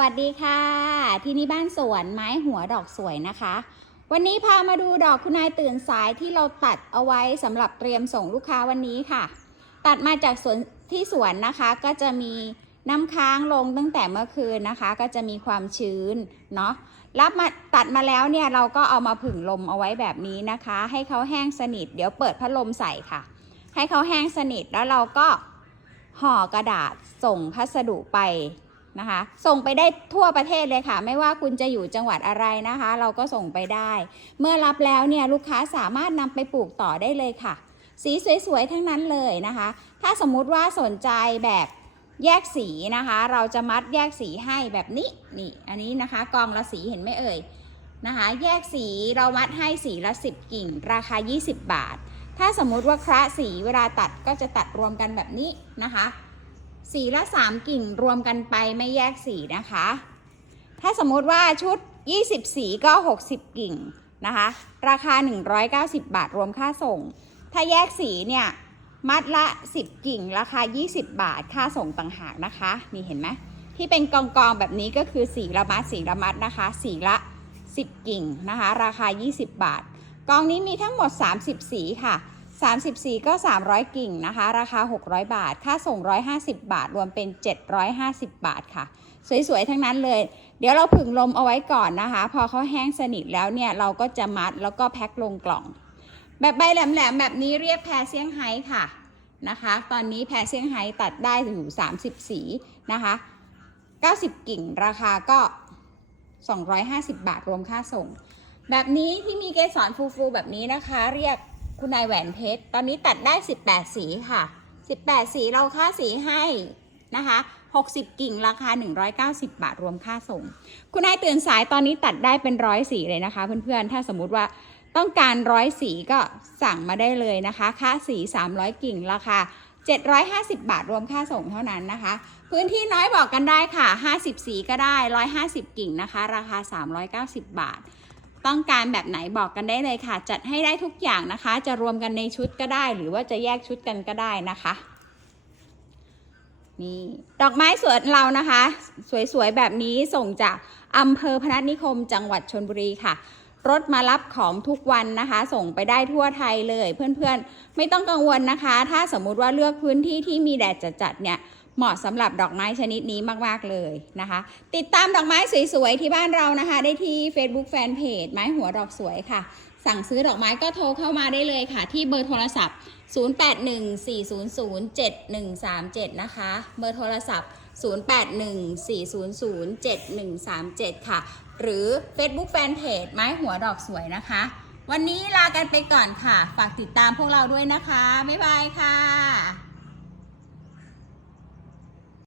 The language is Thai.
วัสดีค่ะ ที่นี่บ้านสวนไม้หัวดอกสวยนะคะ วันนี้พามาดูดอกคุณนายตื่นสายที่เราตัดเอาไว้สำหรับเตรียมส่งลูกค้าวันนี้ค่ะ ตัดมาจากสวนที่สวนนะคะก็จะมีน้ำค้างลงตั้งแต่เมื่อคืนนะคะ ก็จะมีความชื้นเนาะรับมาตัดมาแล้วเนี่ยเราก็เอามาผึ่งลมเอาไว้แบบนี้นะคะ ให้เขาแห้งสนิท เดี๋ยวเปิดพัดลมใส่ค่ะ ให้เขาแห้งสนิทแล้วเราก็ห่อกระดาษส่งพัสดุไป นะคะ ส่งไปได้ทั่วประเทศเลยค่ะ ไม่ว่าคุณจะอยู่จังหวัดอะไรนะคะ เราก็ส่งไปได้ เมื่อรับแล้วเนี่ยลูกค้าสามารถนำไปปลูกต่อได้เลยค่ะ สีสวยๆทั้งนั้นเลยนะคะ ถ้าสมมุติว่าสนใจแบบแยกสีนะคะ เราจะมัดแยกสีให้แบบนี้นี่ อันนี้นะคะกองละสีเห็นไหมเอ่ยนะคะ แยกสีเรามัดให้สีละ 10 กิ่ง ราคา 20 บาท ถ้าสมมุติว่าคระสีเวลาตัดก็จะตัดรวมกันแบบนี้นะคะ สีละ3กิ่งรวมกันไปไม่แยกสีนะคะ ถ้าสมมติว่าชุด 20 สีก็ 60 กิ่งนะคะ ราคา 190 บาทรวมค่าส่ง ถ้าแยกสีเนี่ยมัดละ 10 กิ่ง ราคา 20 บาทค่าส่งต่างหากนะคะ นี่เห็นไหมที่เป็นกองกองแบบนี้ก็คือสีละมัดสีละมัดนะคะ สีละ 10 กิ่งนะคะ ราคา 20 บาท กองนี้มีทั้งหมด 30 สีค่ะ 30สีก็ 300 กิ่งนะคะ ราคา 600 บาท ค่าส่ง 150 บาท รวมเป็น 750 บาทค่ะ สวยๆ ทั้งนั้นเลย เดี๋ยวเราผึ่งลมเอาไว้ก่อนนะคะ พอเขาแห้งสนิทแล้วเนี่ย เราก็จะมัดแล้วก็แพ็คลงกล่อง แบบใบแหลมๆ แบบนี้เรียกแพรเซี่ยงไฮ้ค่ะนะคะ ตอนนี้แพรเซี่ยงไฮ้ตัดได้อยู่30 สีนะคะ 90 กิ่ง ราคาก็ 250 บาท รวมค่าส่ง แบบนี้ที่มีเกสรฟูๆ แบบนี้นะคะ เรียก คุณนายแหวนเพชร ตอนนี้ตัดได้ 18 สีค่ะ 18 สีเราค่าสีให้นะคะ60 กิ่งราคา 190 บาทรวมค่าส่ง คุณนายตื่นสายตอนนี้ตัดได้เป็นร้อยสีเลยนะคะ เพื่อนๆ ถ้าสมมุติว่าต้องการร้อยสีก็สั่งมาได้เลยนะคะ ค่าสี 300 กิ่งราคา 750 บาทรวมค่าส่งเท่านั้นนะคะ พื้นที่น้อยบอกกันได้ค่ะ 50 สีก็ได้ 150 กิ่งนะคะ ราคา 390 บาท ต้องการแบบไหนบอกกันได้เลยค่ะ จัดให้ได้ทุกอย่างนะคะ จะรวมกันในชุดก็ได้ หรือว่าจะแยกชุดกันก็ได้นะคะนี่ดอกไม้สวนเรานะคะ สวยๆแบบนี้ส่งจากอำเภอพนัสนิคมจังหวัดชนบุรีค่ะ รถมารับของทุกวันนะคะ ส่งไปได้ทั่วไทยเลยเพื่อนๆ ไม่ต้องกังวลนะคะ ถ้าสมมุติว่าเลือกพื้นที่ที่มีแดดจัดๆเนี่ย เหมาะสำหรับดอกไม้ชนิดนี้มาก ๆ เลยนะคะ ติดตามดอกไม้สวย ๆ ที่บ้านเรานะคะ ได้ที่ Facebook Fanpage ไม้หัวดอกสวยค่ะ สั่งซื้อดอกไม้ก็โทรเข้ามาได้เลยค่ะ ที่เบอร์โทรศัพท์ 0814007137 นะคะ เบอร์โทรศัพท์ 0814007137 ค่ะ หรือ Facebook Fanpage ไม้หัวดอกสวยนะคะ วันนี้ลากันไปก่อนค่ะ ฝากติดตามพวกเราด้วยนะคะ บ๊ายบายค่ะ